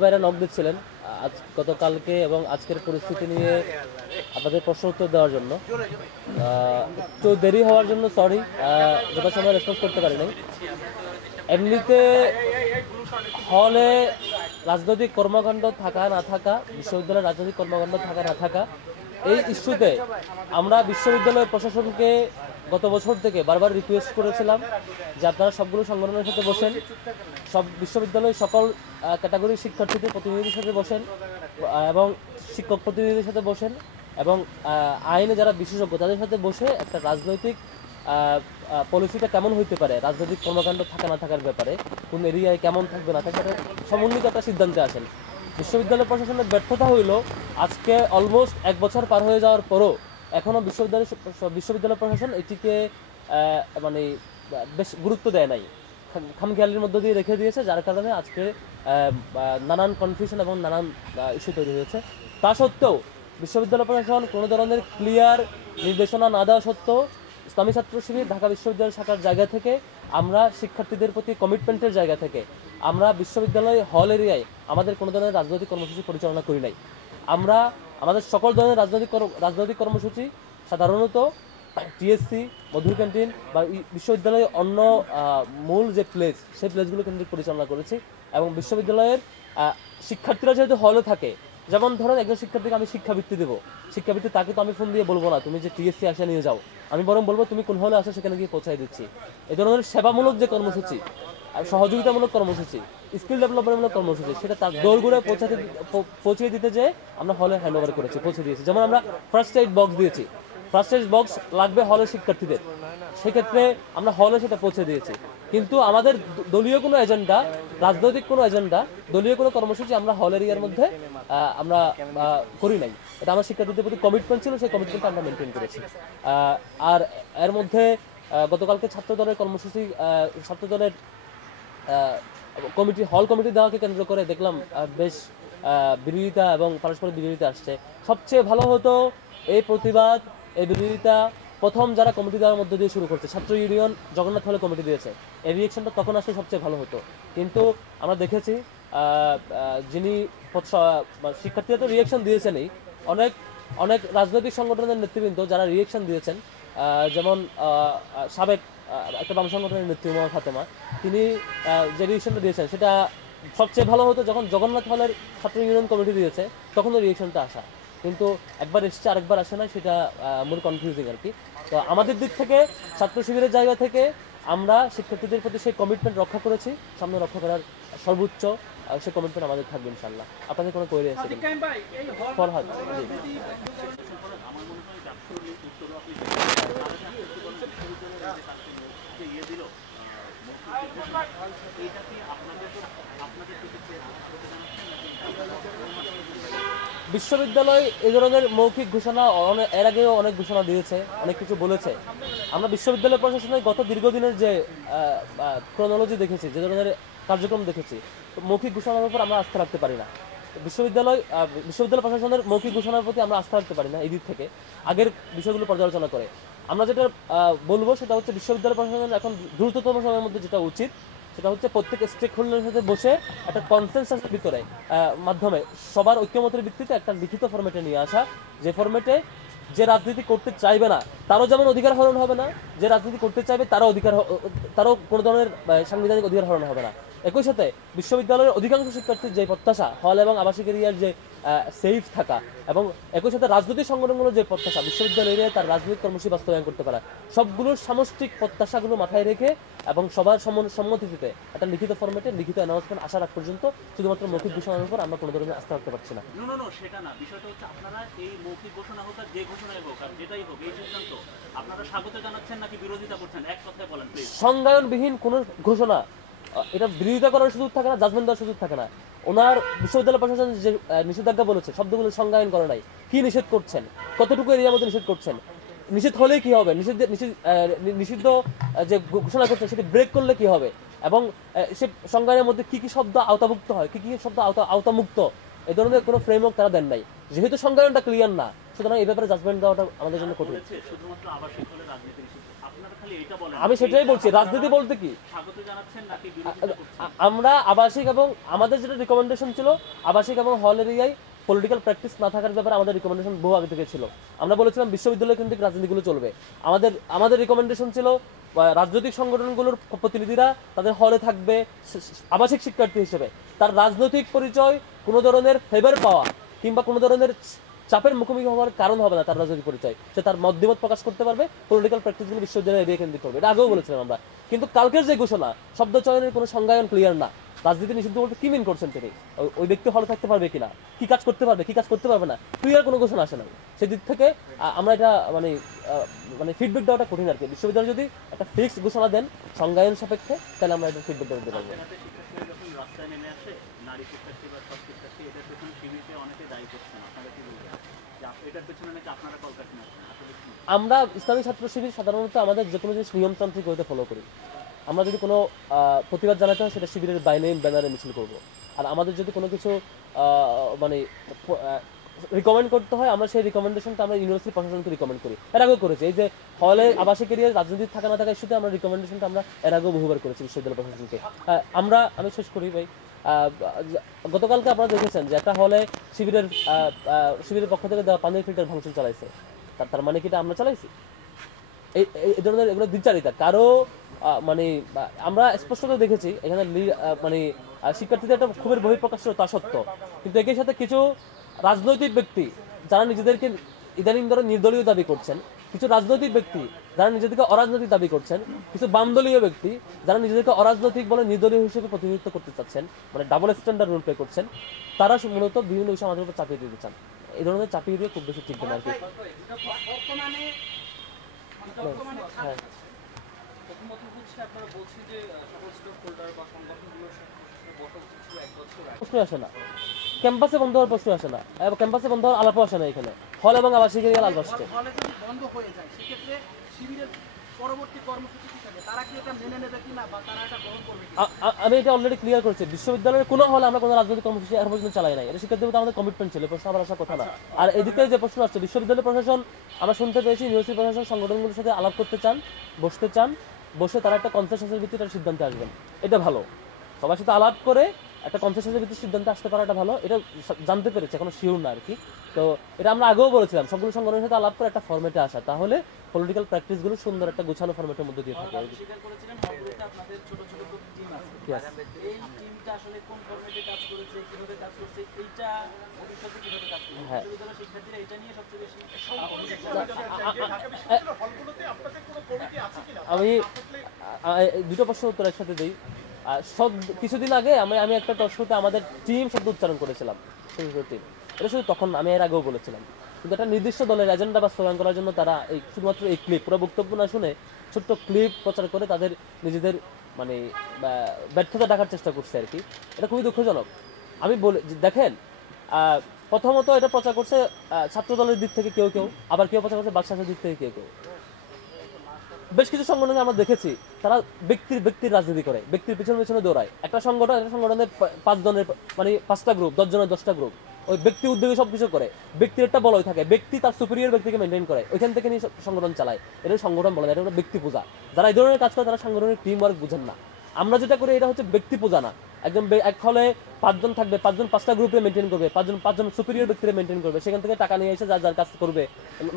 ভাইরা নক দিচ্ছিলেন আজ গতকালকে এবং আজকের পরিস্থিতি নিয়ে আপনাদের প্রশ্ন উত্তর দেওয়ার জন্য। একটু দেরি হওয়ার জন্য সরি, যথাসময়ে রেসপন্স করতে পারি নাই। এমনিতে হলে রাজনৈতিক কর্মকাণ্ড থাকা না থাকা, বিশ্ববিদ্যালয়ের রাজনৈতিক কর্মকাণ্ড থাকা না থাকা, এই ইস্যুতে আমরা বিশ্ববিদ্যালয় প্রশাসনকে গত বছর থেকে বারবার রিকোয়েস্ট করেছিলাম যে আপনারা সবগুলো সংগঠনের সাথে বসেন, সব বিশ্ববিদ্যালয়ের সকল ক্যাটাগরির শিক্ষার্থীদের প্রতিনিধিদের সাথে বসেন এবং শিক্ষক প্রতিনিধিদের সাথে বসেন এবং আইনে যারা বিশেষজ্ঞ তাদের সাথে বসে একটা রাজনৈতিক পলিসিটা কেমন হইতে পারে, রাজনৈতিক কর্মকাণ্ড থাকা না থাকার ব্যাপারে, কোন এরিয়ায় কেমন থাকবে না থাকবে, সমন্বিত একটা সিদ্ধান্তে আসেন। বিশ্ববিদ্যালয় প্রশাসনের ব্যর্থতা হইল আজকে অলমোস্ট 1 বছর পার হয়ে যাওয়ার পরও এখনও বিশ্ববিদ্যালয় প্রশাসন এটিকে মানে বেশ গুরুত্ব দেয় নাই, খামখেয়ালির মধ্য দিয়ে রেখে দিয়েছে, যার কারণে আজকে নানান কনফিউশন এবং নানান ইস্যু তৈরি হয়েছে। তা সত্ত্বেও বিশ্ববিদ্যালয় প্রশাসন কোনো ধরনের ক্লিয়ার নির্দেশনা না দেওয়া সত্ত্বেও ইসলামী ছাত্র শিবির ঢাকা বিশ্ববিদ্যালয় শাখার জায়গা থেকে আমরা শিক্ষার্থীদের প্রতি কমিটমেন্টের জায়গা থেকে আমরা বিশ্ববিদ্যালয় হল এরিয়ায় আমাদের কোনো ধরনের রাজনৈতিক কর্মসূচি পরিচালনা করি নাই। আমরা আমাদের সকল ধরনের রাজনৈতিক কর্মসূচি সাধারণত টিএসসি, মধুর ক্যান্টিন বা বিশ্ববিদ্যালয়ের অন্য মূল যে প্লেস সেই প্লেসগুলো কেন্দ্রিক পরিচালনা করেছি। এবং বিশ্ববিদ্যালয়ের শিক্ষার্থীরা যেহেতু হলে থাকে, যেমন ধরেন একজন শিক্ষার্থীকে আমি শিক্ষাবৃত্তি দেবো, শিক্ষাবৃত্তি তাকে তো আমি ফোন দিয়ে বলবো না তুমি যে টিএসসি আসে নিয়ে যাও, আমি বরং বলবো তুমি কোন হলে আসো সেখানে গিয়ে পৌঁছায় দিচ্ছি। এই ধরনের সেবামূলক যে কর্মসূচি, সহযোগিতামূলক কর্মসূচি, স্কিল ডেভেলপমেন্টমূলক কর্মসূচি, সেটা তার দৌড়গুড়ে পৌঁছে দিতে যে আমরা হলে হ্যান্ড ওভার করেছি, পৌঁছে দিয়েছি। যেমন আমরা ফার্স্ট এইড বক্স দিয়েছি, ফার্স্ট এইড বক্স লাগবে হলের শিক্ষার্থীদের, সেক্ষেত্রে আমরা হলে সেটা পৌঁছে দিয়েছি। কিন্তু আমাদের দলীয় কোনো এজেন্ডা, রাজনৈতিক কোনো এজেন্ডা, দলীয় কোনো কর্মসূচি আমরা হল এরিয়ার মধ্যে আমরা করি নাই। এটা আমার শিক্ষার্থীদের প্রতি কমিটমেন্ট ছিল, সেই কমিটমেন্ট আমরা মেনটেন করেছি। আর এর মধ্যে গতকালকে ছাত্রদলের কর্মসূচি, ছাত্রদলের হল কমিটি দেওয়াকে কেন্দ্র করে দেখলাম বেশ বিরোধিতা এবং পারস্পরিক বিরোধিতা আসছে। সবচেয়ে ভালো হতো এই প্রতিবাদ, এই বিরোধিতা প্রথম যারা কমিটি দেওয়ার মধ্যে দিয়ে শুরু করছে, ছাত্র ইউনিয়ন জগন্নাথ হলে কমিটি দিয়েছে, এই রিয়েকশনটা তখন আসলে সবচেয়ে ভালো হতো। কিন্তু আমরা দেখেছি যিনি শিক্ষার্থীরা তো রিয়েকশন দিয়েছেনই, অনেক অনেক রাজনৈতিক সংগঠনের নেতৃবৃন্দ যারা রিয়েকশন দিয়েছেন, যেমন সাবেক একটা বাম সংগঠনের নেত্রী মোহাম্মদ ফাতেমা, তিনি যে রিয়েকশনটা দিয়েছেন সেটা সবচেয়ে ভালো হতো যখন জগন্নাথ হলের ছাত্র ইউনিয়ন কমিটি দিয়েছে তখন ওই রিয়েকশনটা আসা। কিন্তু একবার এসছে আরেকবার আসে না, সেটা মোর কনফিউজিং আর কি। তো আমাদের দিক থেকে ছাত্র শিবিরের জায়গা থেকে আমরা শিক্ষার্থীদের প্রতি সেই কমিটমেন্ট রক্ষা করেছি, সামনে রক্ষা করার সর্বোচ্চ সেই কমিটমেন্ট আমাদের থাকবে ইনশাল্লাহ। আপনাদের কোনো কোয়েরি আছে ফরহাদ? বিশ্ববিদ্যালয় এই ধরনের মৌখিক ঘোষণা এর আগেও অনেক ঘোষণা দিয়েছে, অনেক কিছু বলেছে। আমরা বিশ্ববিদ্যালয় প্রশাসনের গত দীর্ঘদিনের যে ক্রোনোলজি দেখেছি, যে ধরনের কার্যক্রম দেখেছি, মৌখিক ঘোষণার উপর আমরা আস্থা রাখতে পারি না। বিশ্ববিদ্যালয় প্রশাসনের মৌখিক ঘোষণার প্রতি আমরা আস্থা রাখতে পারি না। এই দিক থেকে আগের বিষয়গুলো পর্যালোচনা করে আমরা যেটা বলবো সেটা হচ্ছে বিশ্ববিদ্যালয় প্রশাসনের এখন দ্রুততম সময়ের মধ্যে যেটা উচিত সেটা হচ্ছে প্রত্যেক স্টেক হোল্ডারের সাথে বসে একটা কনসেনসাসের ভিতরে মাধ্যমে সবার ঐক্যমতের ভিত্তিতে একটা লিখিত ফরম্যাটে নিয়ে আসা, যে ফরম্যাটে যে রাজনীতি করতে চাইবে না তারও যেমন অধিকার হরণ হবে না, যে রাজনীতি করতে চাইবে তারও কোনো ধরনের সাংবিধানিক অধিকার হরণ হবে না। একই সাথে বিশ্ববিদ্যালয়ের অধিকাংশ শিক্ষার্থীর যে প্রত্যাশা হল এবং আবাসিক এরিয়ার যে সেফ থাকা, এবং একই সাথে রাজনৈতিক সংগঠনগুলোর যে প্রত্যাশা বিশ্ববিদ্যালয় এরিয়ায় তার রাজনৈতিক কর্মসূচি বাস্তবায়ন করতে পারা, সবগুলোর সামষ্টিক প্রত্যাশাগুলো মাথায় রেখে এবং সবার সম্মতিতে একটা লিখিত ফরম্যাটে লিখিত অ্যানাউন্সমেন্ট আসার আগ পর্যন্ত শুধুমাত্র মৌখিক ঘোষণার উপর আমরা কোনো ধরনের আস্থা রাখতে পারছি না। সেটা না, বিষয়টা হচ্ছে আপনারা এই মৌখিক ঘোষণা হোক আর যে ঘোষণাই হোক আর যেটাই হোক, এই সিদ্ধান্ত আপনারা স্বাগত জানাচ্ছেন নাকি বিরোধিতা করছেন? এক কথায় বলেন প্লিজ। সংজ্ঞায়নবিহীন কোনো ঘোষণা, এটা বিরোধিতা করার সুযোগ থাকে না, জাজমেন্ট দেওয়ার সুযোগ থাকে না। ওনার বিশ্ববিদ্যালয় প্রশাসন যে নিষেধাজ্ঞা বলেছে শব্দগুলো সংজ্ঞায়ন করে নাই। কি নিষেধ করছেন, কতটুকু এরিয়ার মধ্যে নিষেধ করছেন, নিষেধ হলেই কি হবে, নিষিদ্ধ যে ঘোষণা করছেন সেটি ব্রেক করলে কি হবে, এবং সে সংজ্ঞানের মধ্যে কি কি শব্দ আওতাভুক্ত হয়, কি কি শব্দ আওতামুক্ত, এই ধরনের কোনো ফ্রেমওয়ার্ক তারা দেন নাই। যেহেতু সংজ্ঞায়নটা ক্লিয়ার না, সুতরাং এই ব্যাপারে জাজমেন্ট দেওয়াটা আমাদের জন্য কঠিন। শুধুমাত্র আবাসিক হলে রাজনীতি নিষিদ্ধ, আপনারা খালি এটা বলেন, আমি সেটাই বলছি, রাজনীতি বলতে কি স্বাগত জানাচ্ছেন নাকি বিরোধিতা করছেন? আমরা আবাসিক এবং আমাদের যেটা রিকমেন্ডেশন ছিল, আবাসিক এবং হল এরিয়ায় পলিটিক্যাল প্র্যাকটিস না থাকার ব্যাপারে আমাদের রিকমেন্ডেশন বহু আগে থেকে ছিল। আমরা বলেছিলাম বিশ্ববিদ্যালয় কেন্দ্রিক রাজনীতিগুলো চলবে। আমাদের রিকমেন্ডেশন ছিল রাজনৈতিক সংগঠনগুলোর প্রতিনিধিরা তাদের হলে থাকবে আবাসিক শিক্ষার্থী হিসেবে, তার রাজনৈতিক পরিচয় কোনো ধরনের ফেভার পাওয়া কিংবা কোনো ধরনের চাপের মুখোমুখি হওয়ার কারণ হবে না। তার রাজনৈতিক পরিচয়, সে তার মতামত প্রকাশ করতে পারবে, পলিটিক্যাল প্র্যাকটিসগুলো বিশ্ববিদ্যালয়ে এরিয়া কেন্দ্রিক করবে, এটা আগেও বলেছিলাম আমরা। কিন্তু কালকের যে ঘোষণা, শব্দ চয়নের কোনো সংজ্ঞায়ন ক্লিয়ার না। রাজনীতি নিষিদ্ধ বলতে কি মিন করছেন তিনি? ওই ব্যক্তি হলে থাকতে পারবে কিনা, কি কাজ করতে পারবে, কি কাজ করতে পারবে না, ক্লিয়ার কোনো ঘোষণা আসে না। সেদিক থেকে আমরা এটা মানে ফিডব্যাক দেওয়াটা কঠিন আর কি। বিশ্ববিদ্যালয় যদি একটা ফিক্সড ঘোষণা দেন সংজ্ঞায়ন সাপেক্ষে, তাহলে আমরা এটা ফিডব্যাক দিতে পারবো। হাতে শিক্ষার্থীরা যখন রাস্তায় নেমে আসে, নারী শিক্ষার্থী বা সব শিক্ষার্থী, এদের পেছনে শিবিরকে অনেকে দায়ী করছেন, আপনারা কি বলবেন? যে এটার পেছনে নাকি আপনারা কলকাঠি নাচ্ছেন, আসলে কি? আমরা ইসলামী ছাত্র শিবির সাধারণত আমাদের যে কোনো জিনিস নিয়মতান্ত্রিক ওয়েতে ফলো করি। আমরা যদি কোনো প্রতিবাদ জানাতে হয় সেটা শিবিরের বাইনে ব্যানারে মিছিল করব। আর আমাদের যদি কোনো কিছু মানে রিকমেন্ড করতে হয়, আমরা সেই রিকমেন্ডেশনটা আমরা ইউনিভার্সিটি প্রশাসনকে রিকমেন্ড করি। এর আগেও করেছি, এই যে হলে আবাসিক এরিয়ায় রাজনীতি থাকা না থাকা ইস্যুতে আমরা রিকমেন্ডেশনটা আমরা এর আগেও বহুবার করেছি বিশ্ববিদ্যালয় প্রশাসনকে। আমি শেষ করি ভাই। গতকালকে আপনারা দেখেছেন যে একটা হলে শিবিরের পক্ষ থেকে দেওয়া পানির ফিল্টার ভাঙচুর চালাইছে। তার মানে কি এটা আমরা চালাইছি? এই ধরনের এগুলো দ্বিচারিতা কারো মানে আমরা স্পষ্ট করে দেখেছি এখানে মানে শিক্ষার্থীদের একটা খুবই বহিঃপ্রকাশ ছিল তা সত্য, কিন্তু একই সাথে কিছু রাজনৈতিক ব্যক্তি যারা নিজেদেরকে ইদানিং ধরে নির্দলীয় দাবি করছেন, কিছু রাজনৈতিক ব্যক্তি যারা নিজেদেরকে অরাজনৈতিক দাবি করছেন, কিছু বামদলীয় ব্যক্তি যারা নিজেদেরকে অরাজনৈতিক বলে নির্দলীয় হিসেবে প্রতিনিধিত্ব করতে চাচ্ছেন, মানে ডাবল স্ট্যান্ডার্ড রোল প্লে করছেন, তারা মূলত বিভিন্ন বিষয় আমাদের উপর চাপিয়ে দিতে চান। এই ধরনের চাপিয়ে দিয়ে খুব বেশি ঠিক না আর কি। হ্যাঁ, প্রথমত হচ্ছে আপনারা বলছেন যে সকল স্টক হোল্ডার বা সংগঠনগুলোর সাথে বসা কিছু এক বছর আগে প্রশ্ন আসে না, ক্যাম্পাসে বন্ধ হওয়ার প্রশ্ন আসে না, ক্যাম্পাসে বন্ধ হওয়ার আলাপও আসে না। এখানে হল এবং আবাসিক এরিয়া আলাপ আসছে। হলে যদি বন্ধ হয়ে যায় সেক্ষেত্রে শিবিরের পরবর্তী কর্মসূচি কি থাকে, তারা কি এটা মেনে নেবে কিনা বা তারা এটা গ্রহণ করবে কিনা? আমি এটা অলরেডি ক্লিয়ার করেছি, বিশ্ববিদ্যালয়ের কোনো হলে আমরা কোনো রাজনৈতিক কর্মসূচি এখন পর্যন্ত চালাই নাই। এটা শিক্ষার্থীদের আমাদের কমিটমেন্ট ছিল, প্রশ্ন আবার আসার কথা না। আর এদিকে যে প্রশ্ন আসছে, বিশ্ববিদ্যালয় প্রশাসন আমরা শুনতে পেয়েছি ইউনিভার্সিটি প্রশাসন সংগঠনগুলোর সাথে আলাপ করতে চান, বসতে চান, বসে তারা একটা কনসেনসাসের ভিত্তিতে একটা সিদ্ধান্তে আসবেন। এটা ভালো, সবার সাথে আলাপ করে একটা কনসেনসাসের ভিত্তিতে সিদ্ধান্তে আসতে পারাটা ভালো। এটা জানতে পেরেছি, এখনো শিওর না আর কি। তো এটা আমরা আগেও বলেছিলাম, সবগুলো সংগঠনের সাথে আলাপ করে একটা ফরম্যাটে আসা, তাহলে পলিটিক্যাল প্র্যাকটিসগুলো সুন্দর একটা গোছানো ফরম্যাটের মধ্যে দিয়ে থাকে। স্বীকার করেছিলেন হলগুলোতে আপনাদের ছোট ছোট টিম আছে, Yes. এই টিমটা আসলে কোন ফরম্যাটে কাজ করেছে, কিভাবে কাজ করছে, এইটা ভবিষ্যতে কিভাবে কাজ করবে, হ্যাঁ। বিশ্ববিদ্যালয়ের শিক্ষার্থীরা এটা নিয়ে সবচেয়ে বেশি আমি দুটো প্রশ্ন উত্তর একসাথে দিই। সব কিছুদিন আগে আমি একটা টকশোতে আমাদের টিম শব্দ উচ্চারণ করেছিলাম, টিম। এটা শুধু তখন, আমি এর আগেও বলেছিলাম। কিন্তু একটা নির্দিষ্ট দলের এজেন্ডা বাস্তবায়ন করার জন্য তারা শুধুমাত্র এই ক্লিপ, পুরো বক্তব্য না শুনে ছোট্ট ক্লিপ প্রচার করে তাদের নিজেদের মানে ব্যর্থতা ঢাকার চেষ্টা করছে আর কি। এটা খুবই দুঃখজনক। আমি বলে দেখেন, প্রথমত এটা প্রচার করছে ছাত্র দলের দিক থেকে কেউ কেউ, আবার কেউ প্রচার করছে বাদশাহের দিক থেকে কেউ কেউ। বেশ কিছু সংগঠনে আমরা দেখেছি তারা ব্যক্তির রাজনীতি করে, ব্যক্তির পিছনে দৌড়ায়। একটা সংগঠনের 5 জনের মানে 5টা গ্রুপ, 10 জনের 10টা গ্রুপ, ওই ব্যক্তি উদ্যোগে সবকিছু করে। ব্যক্তির একটা বলয় থাকে, ব্যক্তি তার সুপিরিয়র ব্যক্তিকে মেনটেন করে, ওইখান থেকে নিয়ে সংগঠন চালায়। এটা সংগঠন বলে না, এটা ব্যক্তি পূজা। যারা এই ধরনের কাজ করে তারা সাংগঠনিক টিম ওয়ার্ক বুঝেন না। আমরা যেটা করি এটা হচ্ছে ব্যক্তি পূজা না। একদম এক হলে 5 জন থাকবে, 5 জন 5টা গ্রুপে মেনটেন করবে, 5 জন সুপিরিয়র ব্যক্তিরা মেনটেন করবে, সেখান থেকে টাকা নিয়ে এসে যার কাজ করবে,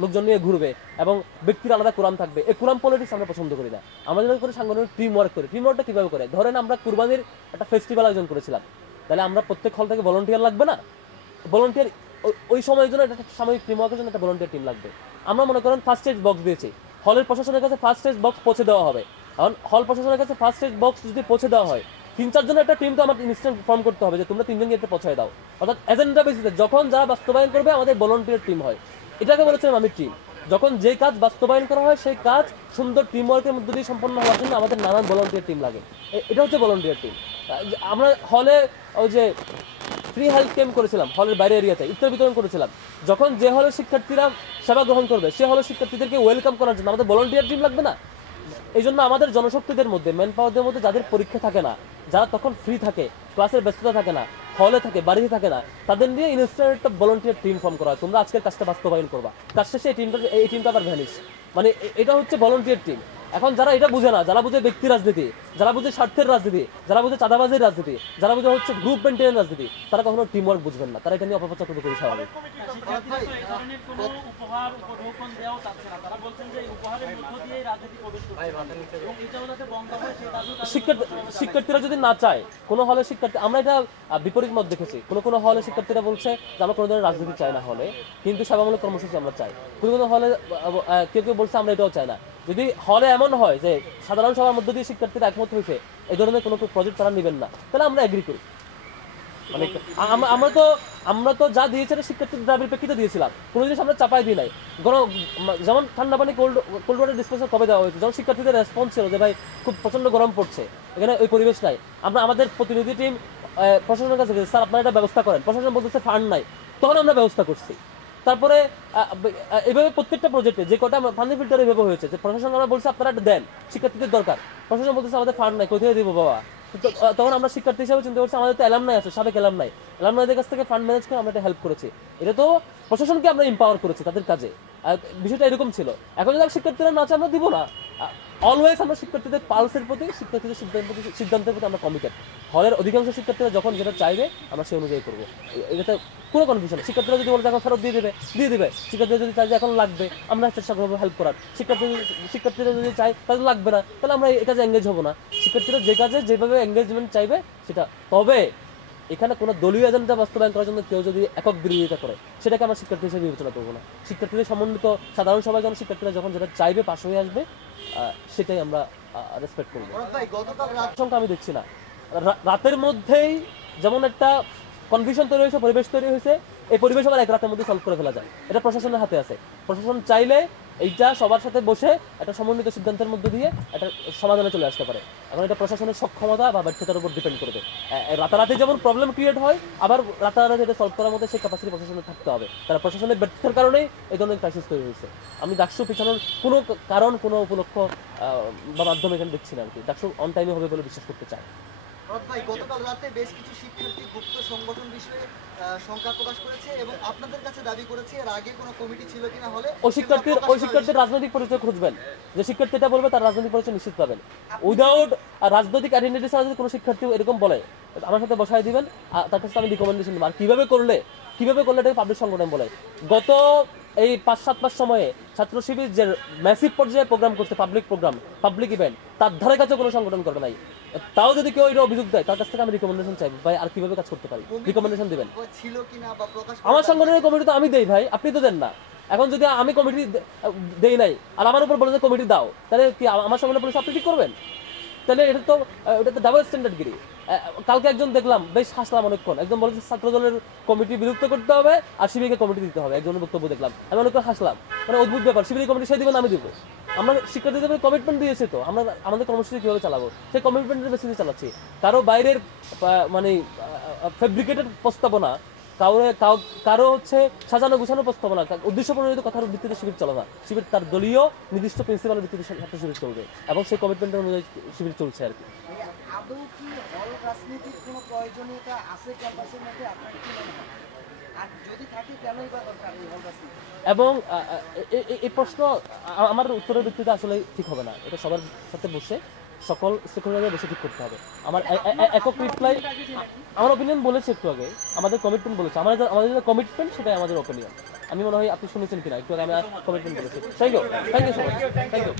লোকজন নিয়ে ঘুরবে, এবং ব্যক্তির আলাদা কোরআন থাকবে। এই কোরআন পলিটিক্স আমরা পছন্দ করি না। আমরা যেটা করে সাংগঠনিক টিম ওয়ার্ক করি। টিম ওয়ার্কটা কিভাবে করে? ধরেন আমরা কুরবানির একটা ফেস্টিভ্যাল আয়োজন করেছিলাম, তাহলে আমরা প্রত্যেক হল থেকে ভলান্টিয়ার লাগবে না? ভলান্টিয়ার ওই সময়ের জন্য একটা সাময়িক টিম ওয়ার্কের জন্য একটা ভলান্টিয়ার টিম লাগবে। আমরা মনে করেন ফার্স্ট এড বক্স দিয়েছি, হলের প্রশাসনের কাছে ফার্স্ট এড বক্স পৌঁছে দেওয়া হবে। এখন হল প্রশাসনের কাছে ফার্স্ট এড বক্স যদি পৌঁছে দেওয়া হয়, 3-4 জনের একটা টিম তো আমার ইনস্ট্যান্ট ফর্ম করতে হবে যে তোমরা 3 জনকে এটা পৌঁছায় দাও। অর্থাৎ এজেন্ডা বেসিসে যখন যারা বাস্তবায়ন করবে আমাদের ভলান্টিয়ার টিম হয়। এটাকে বলেছিলাম আমি টিম। যখন যে কাজ বাস্তবায়ন করা হয় সেই কাজ সুন্দর টিম ওয়ার্কের মধ্যে দিয়ে সম্পন্ন হওয়ার জন্য আমাদের নানান ভলান্টিয়ার টিম লাগে। এটা হচ্ছে ভলান্টিয়ার টিম। আমরা হলে ওই যে ফ্রি হেলথ ক্যাম্প করেছিলাম, হলের বাইরে এরিয়াতে ইফতার বিতরণ করেছিলাম। যখন যে হলের শিক্ষার্থীরা সেবা গ্রহণ করবে সে হলের শিক্ষার্থীদেরকে ওয়েলকাম করার জন্য আমাদের ভলান্টিয়ার টিম লাগবে না? এই জন্য আমাদের জনশক্তিদের মধ্যে, ম্যান পাওয়ারদের মধ্যে যাদের পরীক্ষা থাকে না, যারা তখন ফ্রি থাকে, ক্লাসের ব্যস্ততা থাকে না, হলে থাকে, বাড়িতে থাকে না, তাদের নিয়ে ইনস্ট্যান্ট একটা ভলান্টিয়ার টিম ফর্ম করা হয়। তোমরা আজকের কাজটা বাস্তবায়ন করবা, কাজ শেষে এই টিমটা আবার ভ্যানিশ। মানে এটা হচ্ছে ভলান্টিয়ার টিম। এখন যারা এটা বুঝে না, যারা বুঝে ব্যক্তি রাজনীতি, যারা বুঝে স্বার্থের রাজনীতি, যারা বুঝে চাঁদাবাজির রাজনীতি, যারা বুঝে হচ্ছে গ্রুপ মেনটেনের রাজনীতি, তারা কখনো টিম ওয়ার্ক বুঝবেন না, তারা এটা নিয়ে অপপ্রচার করবে খুবই স্বাভাবিক। শিক্ষার্থীরা তো এই ধরনের কোনো উপহার উপঢৌকন দেওয়াও চাচ্ছে না, তারা বলছেন যে এই উপহারের মধ্য দিয়েই রাজনীতি প্রবেশ করছে এবং এটাও যাতে বন্ধ হয় সেই কাজও শিক্ষার্থীরা যদি না চায়, কোনো হলে শিক্ষার্থী, আমরা এটা বিপরীত মত দেখেছি, কোনো হলে শিক্ষার্থীরা বলছে যে আমরা কোনো ধরনের রাজনীতি চাই না হলে, কিন্তু সেবামূলক কর্মসূচি আমরা চাই। কোনো হলে কেউ বলছে আমরা এটাও চাই না। যদি হলে এমন হয় যে সাধারণ সভার মধ্য দিয়ে শিক্ষার্থীরা একমত হয়েছে এই ধরনের কোনো প্রজেক্ট তারা নেবেন না, তাহলে আমরা এগ্রি করি। মানে আমরা তো যা দিয়েছে শিক্ষার্থীদের দাবির প্রেক্ষিতে দিয়েছিলাম, কোনো জিনিস আমরা চাপাই দিই নাই। যেমন ঠান্ডা পানি কোল্ড ওয়াটার ডিসপোজাল কবে দেওয়া হয়েছে, যখন শিক্ষার্থীদের রেসপন্স ছিল যে ভাই খুব প্রচন্ড গরম পড়ছে, এখানে ওই পরিবেশ নাই, আমরা আমাদের প্রতিনিধি টিম প্রশাসনের কাছে গেছে, স্যার আপনারা এটা ব্যবস্থা করেন, প্রশাসন বলতেছে ফান্ড নাই, তখন আমরা ব্যবস্থা করছি। তারপরে এইভাবে প্রত্যেকটা প্রজেক্টে যে কটা পানি ফিল্টার এইভাবে হয়েছে যে প্রশাসন আমরা বলছি আপনারা দেন, শিক্ষার্থীদের দরকার, প্রশাসন বলতেছে আমাদের ফান্ড নাই, কোথায় দিব বাবা। তখন আমরা শিক্ষার্থী হিসাবে চিন্তা করছি আমাদের তো অ্যালামনাই আছে, সাবেক অ্যালামনাইদের কাছ থেকে ফান্ড ম্যানেজ করে আমরা এটা হেল্প করেছি, এটা তো প্রশাসনকে আমরা এম্পাওয়ার করেছি তাদের কাজে, বিষয়টা এরকম ছিল। এখন যদি শিক্ষার্থীরা না চায় আমরা দিব না। অলওয়েজ আমরা শিক্ষার্থীদের পালসের প্রতি, শিক্ষার্থীদের সিদ্ধান্তের প্রতি আমরা কমিটেড। হলের অধিকাংশ শিক্ষার্থীরা যখন যেটা চাইবে আমরা সেই অনুযায়ী করবো, এটাতে কোনো কনফিউশন নেই। শিক্ষার্থীরা যদি বলে এখন ফেরত দিয়ে দেবে, শিক্ষার্থীরা যদি চাই যে এখন লাগবে আমরা চেষ্টা করবো হেল্প করার, শিক্ষার্থীরা যদি চাই তাহলে লাগবে না, তাহলে আমরা এই কাজে এঙ্গেজ হবো না। শিক্ষার্থীরা যে কাজে যেভাবে এঙ্গেজমেন্ট চাইবে সেটা, তবে এখানে কোনো দলীয় এজেন্ডা বাস্তবায়ন করার জন্য কেউ যদি একক বিরোধিতা করে সেটাকে আমরা শিক্ষার্থী হিসেবে বিবেচনা করবো না। শিক্ষার্থীদের সমন্বিত সাধারণ সভায় যখন শিক্ষার্থীরা যখন যেটা চাইবে পাশ হয়ে আসবে সেটাই আমরা রেসপেক্ট করবো। সংখ্যা আমি দেখছি না, রাতের মধ্যেই যেমন একটা কনফিউশন তৈরি হয়েছে, পরিবেশ তৈরি হয়েছে, এই পরিবেশ আবার এক রাতের মধ্যে সলভ করে ফেলা যায়, এটা প্রশাসনের হাতে আছে। প্রশাসন চাইলে এইটা সবার সাথে বসে একটা সমন্বিত সিদ্ধান্তের মধ্যে দিয়ে একটা সমাধানে চলে আসতে পারে। এখন এটা প্রশাসনের সক্ষমতা বা ব্যর্থতার উপর ডিপেন্ড করবে। রাতারাতি যেমন প্রবলেম ক্রিয়েট হয়, আবার রাতারাতি এটা সলভ করার মধ্যে সেই ক্যাপাসিটি প্রশাসনের থাকতে হবে। তারা প্রশাসনের ব্যর্থতার কারণেই এই ধরনের ক্রাইসিস তৈরি হয়েছে। আমি ডাকসু পিছানোর কোনো কারণ, কোনো উপলক্ষ বা মাধ্যম এখানে দেখছি না আর কি। ডাকসু অন টাইমে হবে বলে বিশ্বাস করতে চাই। ভাই, গতকাল রাতে বেশ কিছু শিক্ষার্থী গুপ্ত সংগঠন বিষয়ে শঙ্কা প্রকাশ করেছে এবং আপনাদের কাছে দাবি করেছে এর আগে কোনো কমিটি ছিল কিনা হলে ওই শিক্ষার্থীর রাজনৈতিক পরিচয় খুঁজবেন, যে শিক্ষার্থীটা বলবে তার রাজনৈতিক পরিচয় নিশ্চিত পাবেন। উইদাউট রাজনৈতিক আইডেন্টিটি ছাড়া যদি কোনো শিক্ষার্থী এরকম বলে আমার সাথে বসাই দিবেন, তার কাছে আমি রিকমেন্ডেশন দেবো। আর কিভাবে করলে এটাকে পাবলিক সংগঠন বলে। গত এই 5-7 মাস সময়ে ছাত্র শিবির যে ম্যাসিভ পর্যায়ে প্রোগ্রাম করছে, পাবলিক ইভেন্ট, তার ধারে কাছে কোনো সংগঠন করে নাই। তাও যদি কেউ এটা অভিযোগ দেয় তার কাছ থেকে আমি রিকমেন্ডেশন চাইবো, ভাই আর কিভাবে কাজ করতে পারি, রিকমেন্ডেশন দিবেন। আমার সংগঠনের কমিটি তো আমি দেই ভাই, আপনি তো দেন না। এখন যদি আমি কমিটি দেই নাই আর আমার উপর বলে যে কমিটি দাও, তাহলে কি আমার সংগঠনের পরিচয় আপনি ঠিক করবেন? তাহলে এটা তো ডাবল স্ট্যান্ডার্ড গিরি। কালকে একজন দেখলাম, বেশ হাসলাম অনেকক্ষণ, একজন বলেছে ছাত্র দলের কমিটি বিলুপ্ত করতে হবে আর শিবিরকে কমিটি দিতে হবে, একজনের বক্তব্য দেখলাম, আমি অনেকক্ষণ হাসলাম। মানে অদ্ভুত ব্যাপার, শিবির কমিটি সে দিবেন আমি দিব, আমরা শিক্ষার্থীদের কমিটমেন্ট দিয়েছি, তো আমরা আমাদের কর্মসূচি কিভাবে চালাবো সেই কমিটমেন্টের বেসিসে চালাচ্ছি। কারো বাইরের মানে ফেব্রিকেটেড প্রস্তাবনা, কারো হচ্ছে সাজানো গুছানো প্রস্তাবনা, উদ্দেশ্য প্রণোদিত কথার ভিত্তিতে শিবির চলে না। শিবির তার দলীয় নির্দিষ্ট প্রিন্সিপালের ভিত্তিতে ছাত্র শিবির চলবে এবং সেই কমিটমেন্টের অনুযায়ী শিবির চলছে আর কি। আদৌ কি হল রাজনীতির কোনো প্রয়োজনীয়তা আছে ক্যাম্পাসের মধ্যে, আপনার কি মনে হয়? আর যদি থাকে কেনই বা দরকার এই হল রাজনীতি? এবং এই প্রশ্ন আমার উত্তরের ভিত্তিতে আসলে ঠিক হবে না, এটা সবার সাথে বসে সকল স্টেকহোল্ডারদের বসে ঠিক করতে হবে। আমার একক রিপ্লাই, আমার ওপিনিয়ন বলেছে একটু আগে, আমাদের কমিটমেন্ট বলেছে, আমাদের যে কমিটমেন্ট সেটাই আমাদের ওপিনিয়ন। আমি মনে হয় আপনি শুনেছেন কিনা, একটু আগে আমি কমিটমেন্ট বলেছি। Thank you so much, thank you.